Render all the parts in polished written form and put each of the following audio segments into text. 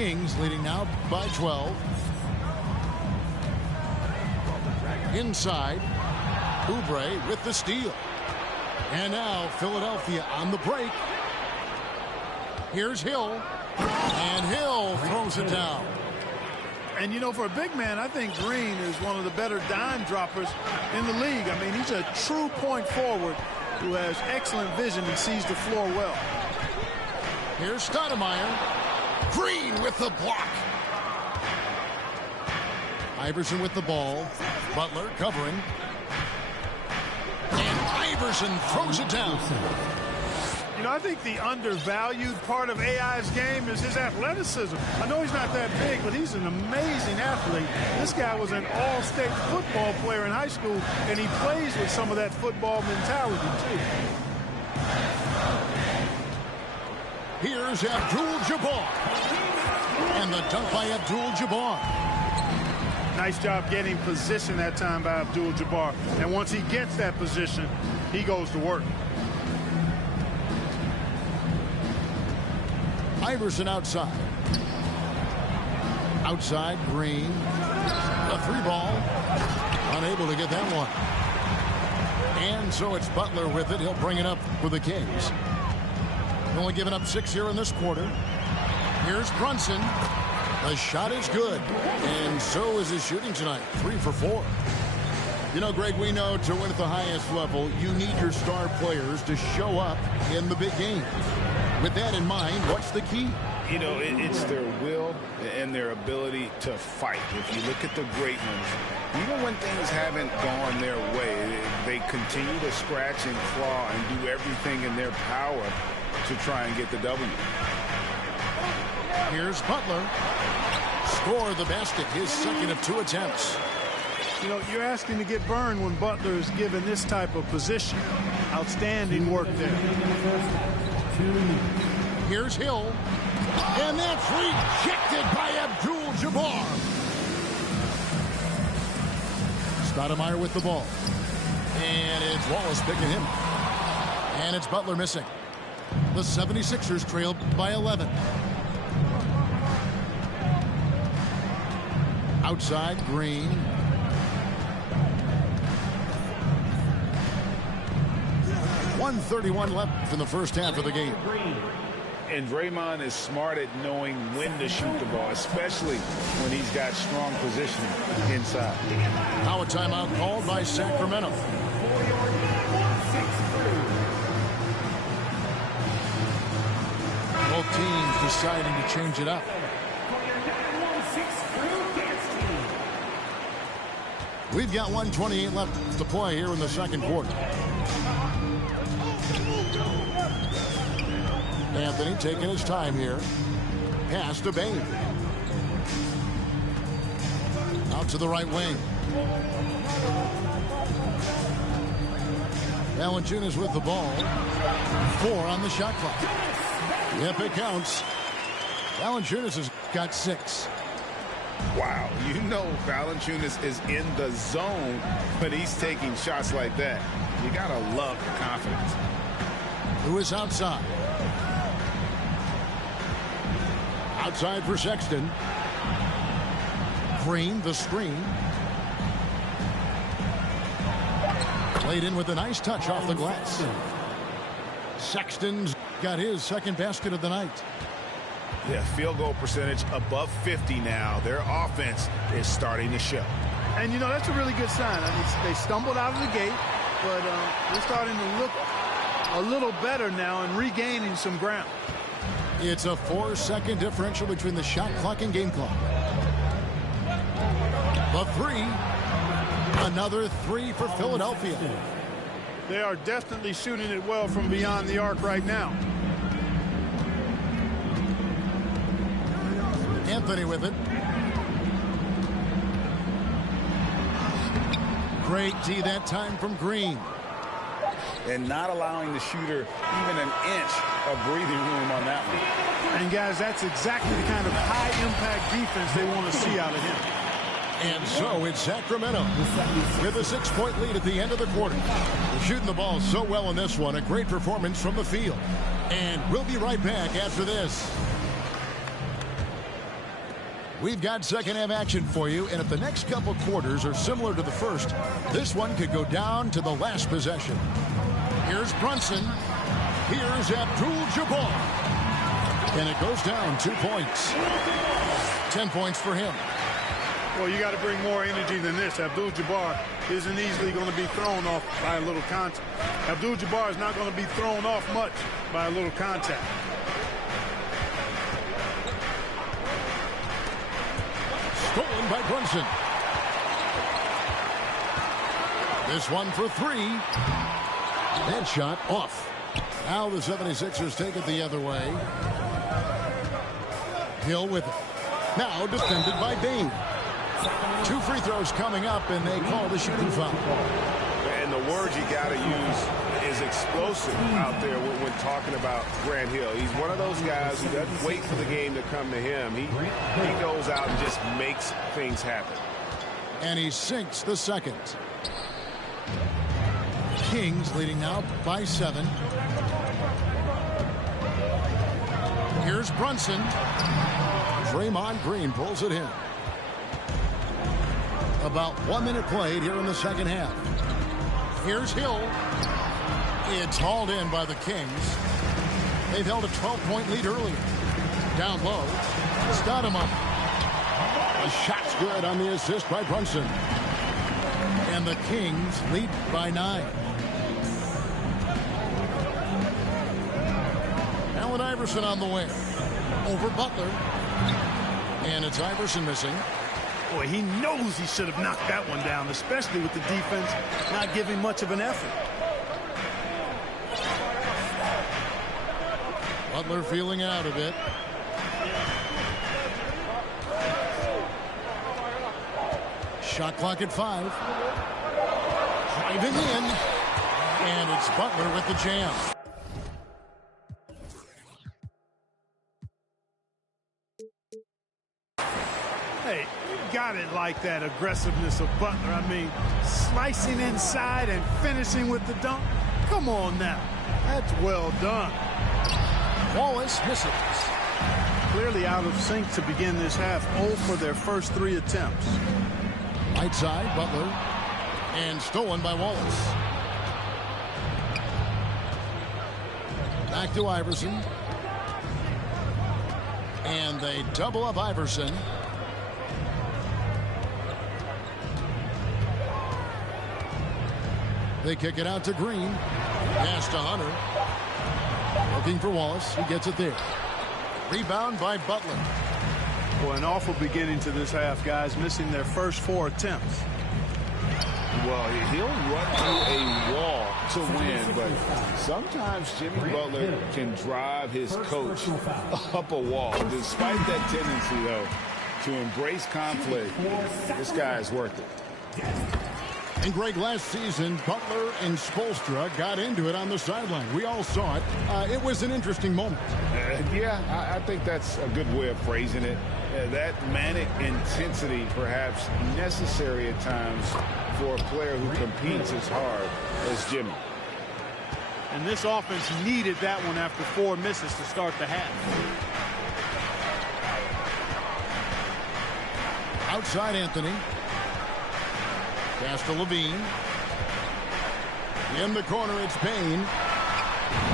Kings leading now by 12. Inside, Oubre with the steal. And now Philadelphia on the break. Here's Hill. And Hill throws it down. And, you know, for a big man, I think Green is one of the better dime droppers in the league. I mean, he's a true point forward who has excellent vision and sees the floor well. Here's Stoudemire. Green with the block. Iverson with the ball. Butler covering. And Iverson throws it down. You know, I think the undervalued part of AI's game is his athleticism. I know he's not that big, but he's an amazing athlete. This guy was an all-state football player in high school, and he plays with some of that football mentality, too. Here's Abdul-Jabbar. And the dunk by Abdul-Jabbar. Nice job getting position that time by Abdul-Jabbar. And once he gets that position, he goes to work. Iverson outside. Outside, Green. A three ball. Unable to get that one. And so it's Butler with it. He'll bring it up for the Kings. Only giving up 6 here in this quarter. Here's Brunson. The shot is good. And so is his shooting tonight. 3 for 4. You know, Greg, we know to win at the highest level, you need your star players to show up in the big game. With that in mind, what's the key? You know, it's their will and their ability to fight. If you look at the great ones, even when things haven't gone their way, they continue to scratch and claw and do everything in their power to try and get the W. Here's Butler. Score the basket, his second of 2 attempts. You know, you're asking to get burned when Butler is given this type of position. Outstanding work there. Here's Hill. And that's rejected by Abdul-Jabbar. Stoudemire with the ball. And it's Wallace picking him. And it's Butler missing. The 76ers trail by 11. Outside, Green. .131 left in the first half of the game. And Draymond is smart at knowing when to shoot the ball, especially when he's got strong positioning inside. Now a timeout called by Sacramento. Both teams deciding to change it up. We've got 1:28 left to play here in the second quarter. Anthony taking his time here. Pass to Bane. Out to the right wing. Valanciunas with the ball. 4 on the shot clock. Yep, it counts. Valanciunas has got 6. Wow, you know Valanciunas is in the zone when he's taking shots like that. You gotta love the confidence. Who is outside? Outside for Sexton. Green, the screen. Played in with a nice touch off the glass. Sexton's got his second basket of the night. Yeah, field goal percentage above 50 now. Their offense is starting to show. And, you know, that's a really good sign. I mean, they stumbled out of the gate, but they're starting to look a little better now and regaining some ground. It's a 4-second differential between the shot clock and game clock. The 3. Another 3 for Philadelphia. They are definitely shooting it well from beyond the arc right now. Anthony with it. Great D that time from Green. And not allowing the shooter even an inch of breathing room on that one. And, guys, that's exactly the kind of high-impact defense they want to see out of him. And so it's Sacramento with a 6-point lead at the end of the quarter. They're shooting the ball so well in this one. A great performance from the field. And we'll be right back after this. We've got second half action for you, and if the next couple quarters are similar to the first, this one could go down to the last possession. Here's Brunson. Here's Abdul-Jabbar. And it goes down 2 points. 10 points for him. Well, you got to bring more energy than this. Abdul-Jabbar isn't easily going to be thrown off by a little contact. Abdul-Jabbar is not going to be thrown off much by a little contact. Stolen by Brunson. This one for three. That shot off. Now the 76ers take it the other way. Hill with it. Now defended by Bane. 2 free throws coming up, and they call the shooting foul. And the words you got to use is explosive out there when talking about Grant Hill. He's one of those guys who doesn't wait for the game to come to him. He goes out and just makes things happen. And he sinks the second. Kings leading now by 7. Here's Brunson. Draymond Green pulls it in. About 1 minute played here in the second half. Here's Hill. It's hauled in by the Kings. They've held a 12-point lead earlier. Down low. Stoudemire. The shot's good on the assist by Brunson. And the Kings lead by 9. Allen Iverson on the way. Over Butler. And it's Iverson missing. Boy, he knows he should have knocked that one down, especially with the defense not giving much of an effort. Butler feeling out a bit. Shot clock at 5. Driving in. And it's Butler with the jam. Hey, you got it like that aggressiveness of Butler. I mean, slicing inside and finishing with the dunk. Come on now. That's well done. Wallace misses. Clearly out of sync to begin this half. 0 for their first 3 attempts. Right side, Butler. And stolen by Wallace. Back to Iverson. And they double up Iverson. They kick it out to Green. Pass to Hunter. Looking for Wallace. He gets it there. Rebound by Butler. Boy, an awful beginning to this half, guys. Missing their first 4 attempts. Well, he'll run through a wall to win, but sometimes Jimmy Butler can drive his coach up a wall. Despite that tendency, though, to embrace conflict, this guy is worth it. And Greg, last season, Butler and Spoelstra got into it on the sideline. We all saw it. It was an interesting moment. Yeah, I think that's a good way of phrasing it. That manic intensity perhaps necessary at times for a player who competes as hard as Jimmy. And this offense needed that one after 4 misses to start the half. Outside Anthony. Pass to Levine. In the corner, it's Payne.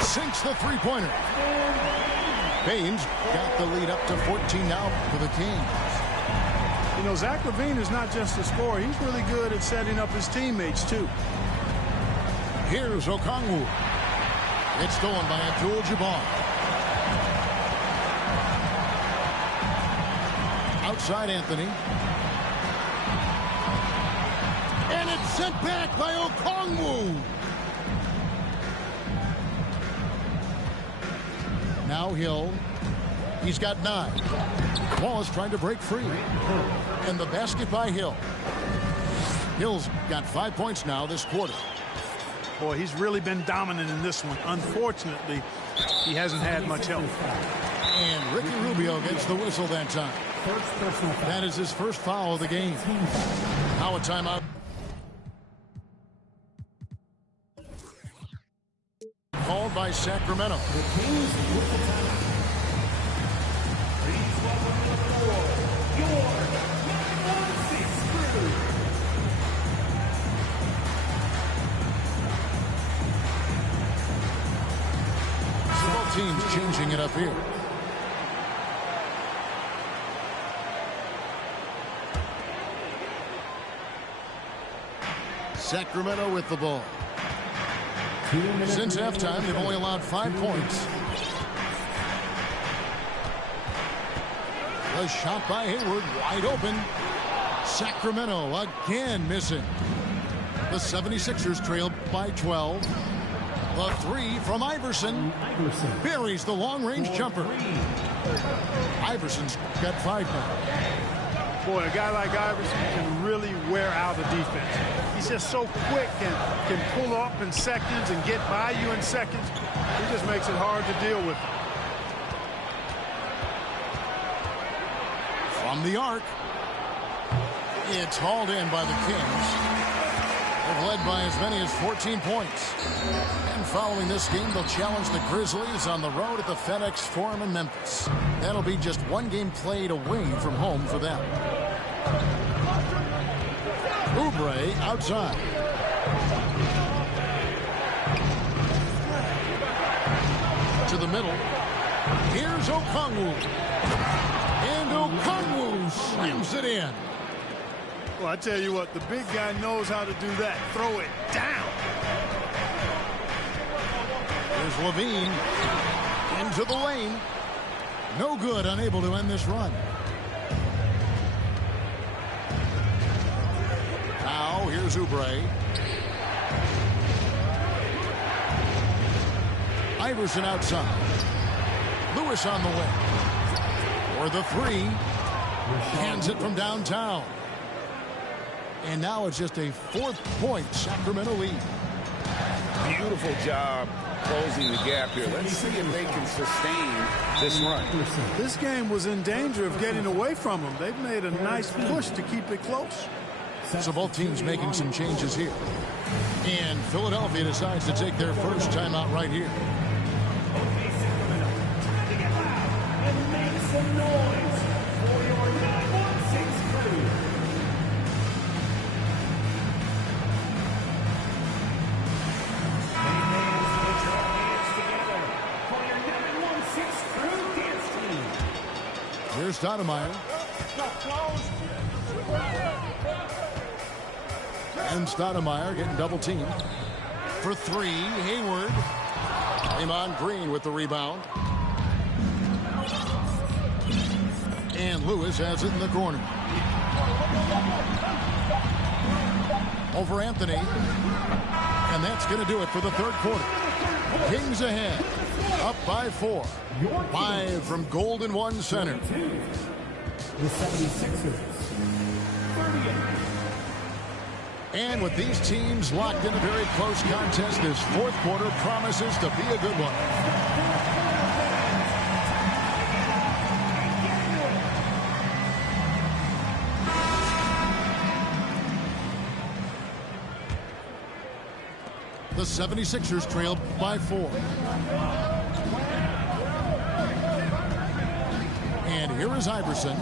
Sinks the three-pointer. Payne's got the lead up to 14 now for the Kings. You know, Zach LaVine is not just a scorer. He's really good at setting up his teammates, too. Here's Okongwu. It's stolen by Abdul-Jabbar. Outside Anthony. And it's sent back by Okongwu. Now Hill. He's got 9. Wallace trying to break free. And the basket by Hill. Hill's got 5 points now this quarter. Boy, he's really been dominant in this one. Unfortunately, he hasn't had much help. And Ricky Rubio gets the whistle that time. That is his first foul of the game. Now a timeout. Called by Sacramento. So both teams changing it up here. Sacramento with the ball. Since halftime, they've only allowed 5 points. A shot by Hayward, wide open. Sacramento again missing. The 76ers trail by 12. The 3 from Iverson. Buries the long-range jumper. Iverson's got 5 now. Boy, a guy like Iverson can really wear out a defense. He's just so quick and can pull up in seconds and get by you in seconds. He just makes it hard to deal with. From the arc. It's hauled in by the Kings. They've led by as many as 14 points. And following this game, they'll challenge the Grizzlies on the road at the FedEx Forum in Memphis. That'll be just 1 game played away from home for them. Oubre outside. To the middle. Here's Okongwu. And Okongwu slams it in. Well, I tell you what, the big guy knows how to do that. Throw it down. Here's Levine into the lane. No good, unable to end this run. Now, here's Oubre. Iverson outside. Lewis on the way. For the 3. Hands it from downtown. And now it's just a 4-point Sacramento lead. Beautiful job closing the gap here. Let's see if they can sustain this run. This game was in danger of getting away from them. They've made a nice push to keep it close. So both teams making some changes here. And Philadelphia decides to take their first timeout right here. And make some noise for your 916 crew. Here's Stoudemire. And Stoudemire getting double teamed. For 3, Hayward. Draymond Green with the rebound. And Lewis has it in the corner. Over Anthony. And that's going to do it for the 3rd quarter. Kings ahead. Up by 4. 5 from Golden One Center. The 76ers. 38. And with these teams locked in a very close contest, this 4th quarter promises to be a good one. The 76ers trail by 4. And here is Iverson.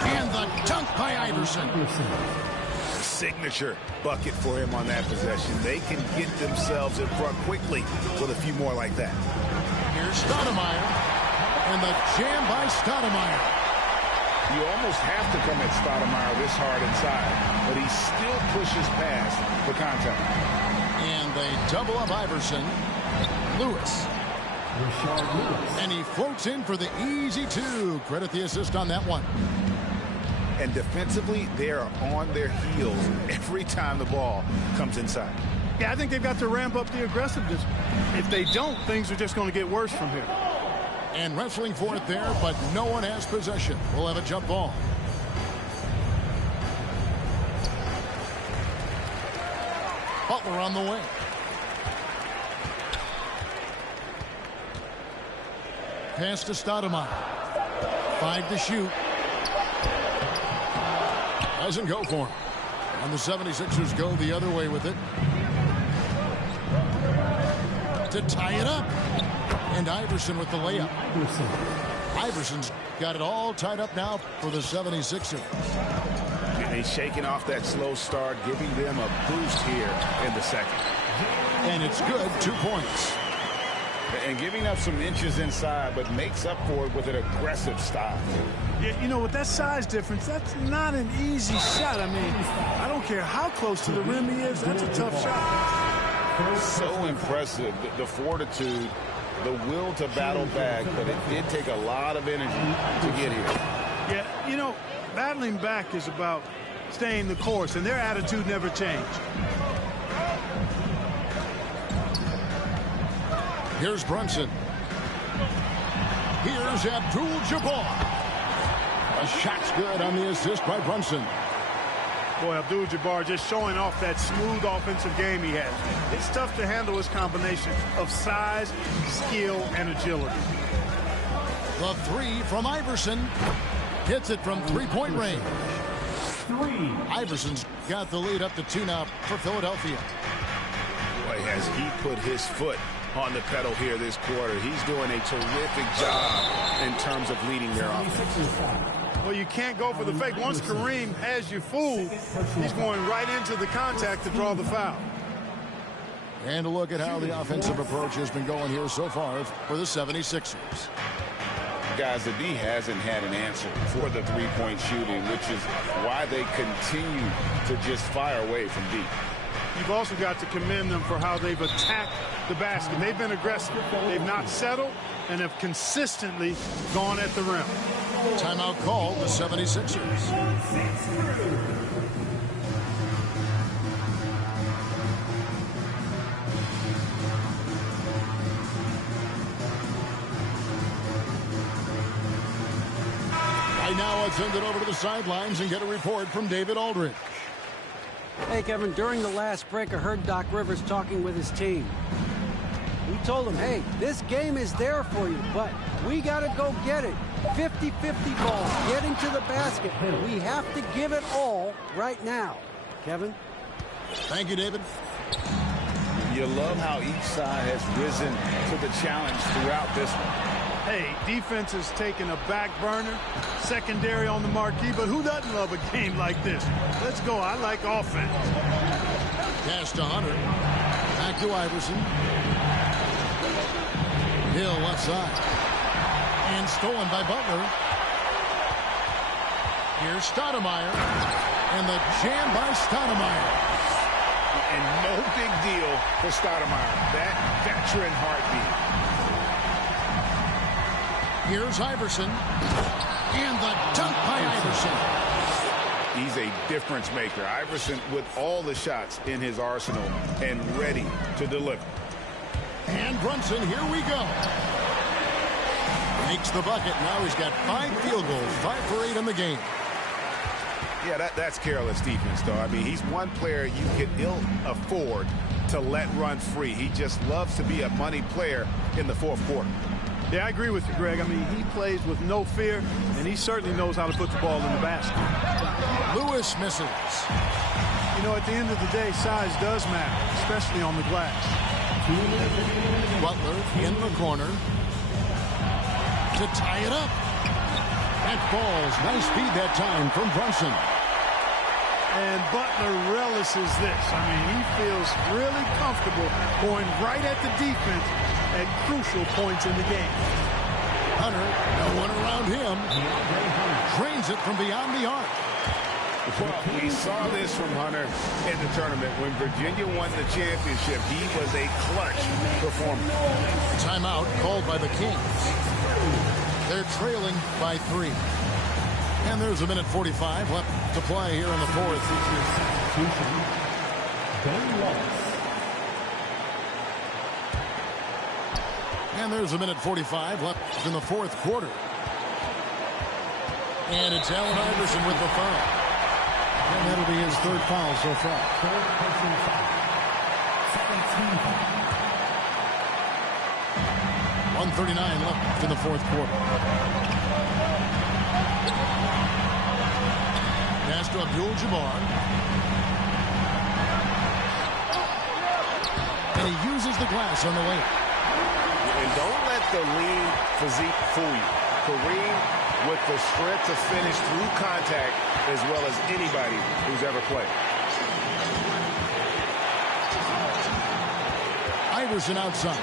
And the dunk by Iverson. Signature bucket for him on that possession. They can get themselves in front quickly with a few more like that. Here's Stoudemire. And the jam by Stoudemire. You almost have to come at Stoudemire this hard inside, but he still pushes past the contact. And they double up Iverson. Lewis. And he floats in for the easy 2. Credit the assist on that one. And defensively, they are on their heels every time the ball comes inside. Yeah, I think they've got to ramp up the aggressiveness. If they don't, things are just going to get worse from here. And wrestling for it there, but no one has possession. We'll have a jump ball. Butler on the way. Pass to Stoudemire. 5 to shoot. Doesn't go for him. And the 76ers go the other way with it. To tie it up. And Iverson with the layup. Iverson's got it all tied up now for the 76ers. And he's shaking off that slow start, giving them a boost here in the second. And it's good, 2 points. And giving up some inches inside, but makes up for it with an aggressive style. Yeah, you know, with that size difference, that's not an easy shot. I mean, I don't care how close to the rim he is, that's a tough shot. So impressive, the fortitude, the will to battle back, but it did take a lot of energy to get here. Yeah, you know, battling back is about staying the course, and their attitude never changed. Here's Brunson. Here's Abdul-Jabbar. A shot's good on the assist by Brunson. Boy, Abdul-Jabbar just showing off that smooth offensive game he has. It's tough to handle his combination of size, skill, and agility. The three from Iverson. Hits it from three-point range. Iverson's got the lead up to 2 now for Philadelphia. Boy, has he put his foot on the pedal here this quarter. He's doing a terrific job in terms of leading their offense. Well, you can't go for the fake. Once Kareem has you fooled, he's going right into the contact to draw the foul. And a look at how the offensive approach has been going here so far for the 76ers. Guys, the D hasn't had an answer for the three-point shooting, which is why they continue to just fire away from deep. You've also got to commend them for how they've attacked the basket. They've been aggressive. They've not settled and have consistently gone at the rim. Timeout called the 76ers. Right now, let's send it over to the sidelines and get a report from David Aldridge. Hey, Kevin, during the last break, I heard Doc Rivers talking with his team. He told them, hey, this game is there for you, but we got to go get it. 50-50 balls, getting to the basket. We have to give it all right now. Kevin? Thank you, David. You love how each side has risen to the challenge throughout this one. Hey, defense has taken a back burner, secondary on the marquee, but who doesn't love a game like this? Let's go. I like offense. Pass to Hunter. Back to Iverson. Hill left side. And stolen by Butler. Here's Stoudemire. And the jam by Stoudemire. And no big deal for Stoudemire. That veteran heartbeat. Here's Iverson. And the dunk by Iverson. He's a difference maker. Iverson with all the shots in his arsenal and ready to deliver. And Brunson, here we go. Makes the bucket. Now he's got 5 field goals, 5 for 8 in the game. Yeah, that's careless defense, though. I mean, he's one player you can ill afford to let run free. He just loves to be a money player in the fourth quarter. Yeah, I agree with you, Greg. I mean, he plays with no fear, and he certainly knows how to put the ball in the basket. Lewis misses. You know, at the end of the day, size does matter, especially on the glass. Butler in the corner to tie it up. That falls. Nice feed that time from Brunson. And Butler relishes this. I mean, he feels really comfortable going right at the defense at crucial points in the game. Hunter, no one around him. Drains it from beyond the arc. Well, we saw this from Hunter in the tournament. When Virginia won the championship, he was a clutch performer. Timeout called by the Kings. They're trailing by 3. And there's 1:45 left to play here in the fourth. And there's 1:45 left in the fourth quarter. And it's Allen Iverson with the foul. And that'll be his 3rd foul so far. 1:39 left in the fourth quarter. Pass to Abdul-Jabbar. And he uses the glass on the layup. And don't let the lean physique fool you. Kareem with the strength to finish through contact as well as anybody who's ever played. Iverson outside.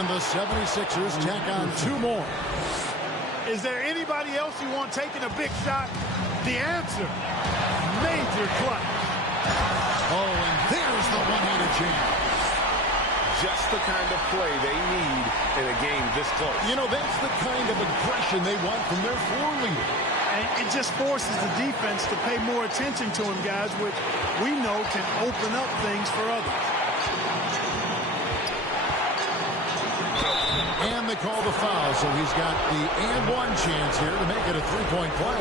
And the 76ers tack on 2 more. Is there anybody else you want taking a big shot? The answer, major clutch. Oh, and there's the one-handed jam. Just the kind of play they need in a game this close. You know, that's the kind of aggression they want from their floor leader. And it just forces the defense to pay more attention to him, guys, which we know can open up things for others. And they call the foul, so he's got the and-one chance here to make it a 3-point play.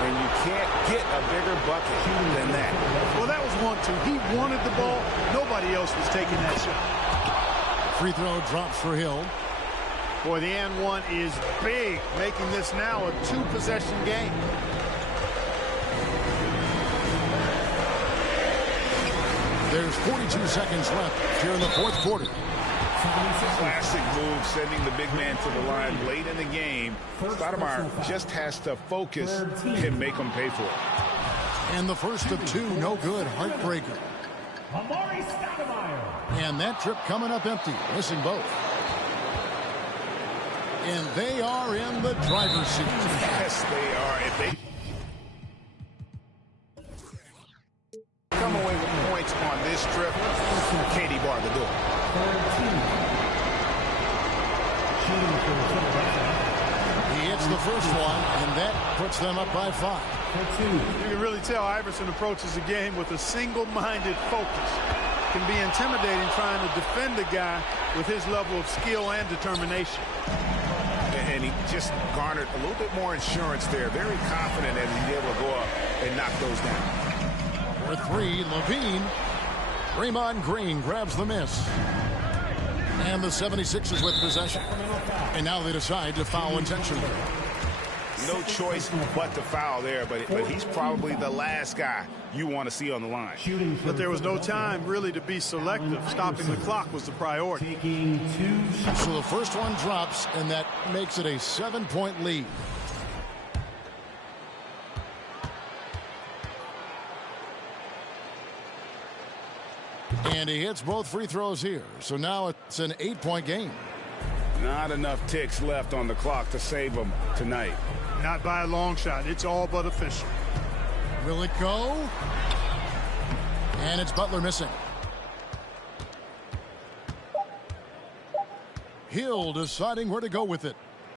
And you can't get a bigger bucket than that. Well, that was 1-2. He wanted the ball. Nobody else was taking that shot. Free throw drops for Hill. Boy, the and-one is big, making this now a 2-possession game. There's 42 seconds left here in the 4th quarter. Classic move, sending the big man to the line late in the game. Stoudemire just has to focus and make them pay for it. And the first of 2, no good, heartbreaker. Amar'e Stoudemire. And that trip coming up empty, missing both. And they are in the driver's seat. Yes, they are. If they come away with points on this trip, Katie barred the door. He hits the first one, and that puts them up by 5. You can really tell Iverson approaches the game with a single-minded focus. Can be intimidating trying to defend a guy with his level of skill and determination. And he just garnered a little bit more insurance there. Very confident that he's able to go up and knock those down. For 3, Levine. Draymond Green grabs the miss. And the 76ers with possession. And now they decide to foul intentionally. No choice but to foul there, but he's probably the last guy you want to see on the line. But there was no time really to be selective. Stopping the clock was the priority. So the first one drops, and that makes it a 7-point lead. And he hits both free throws here. So now it's an 8-point game. Not enough ticks left on the clock to save them tonight. Not by a long shot. It's all but official. Will it go? And it's Butler missing. Hill deciding where to go with it.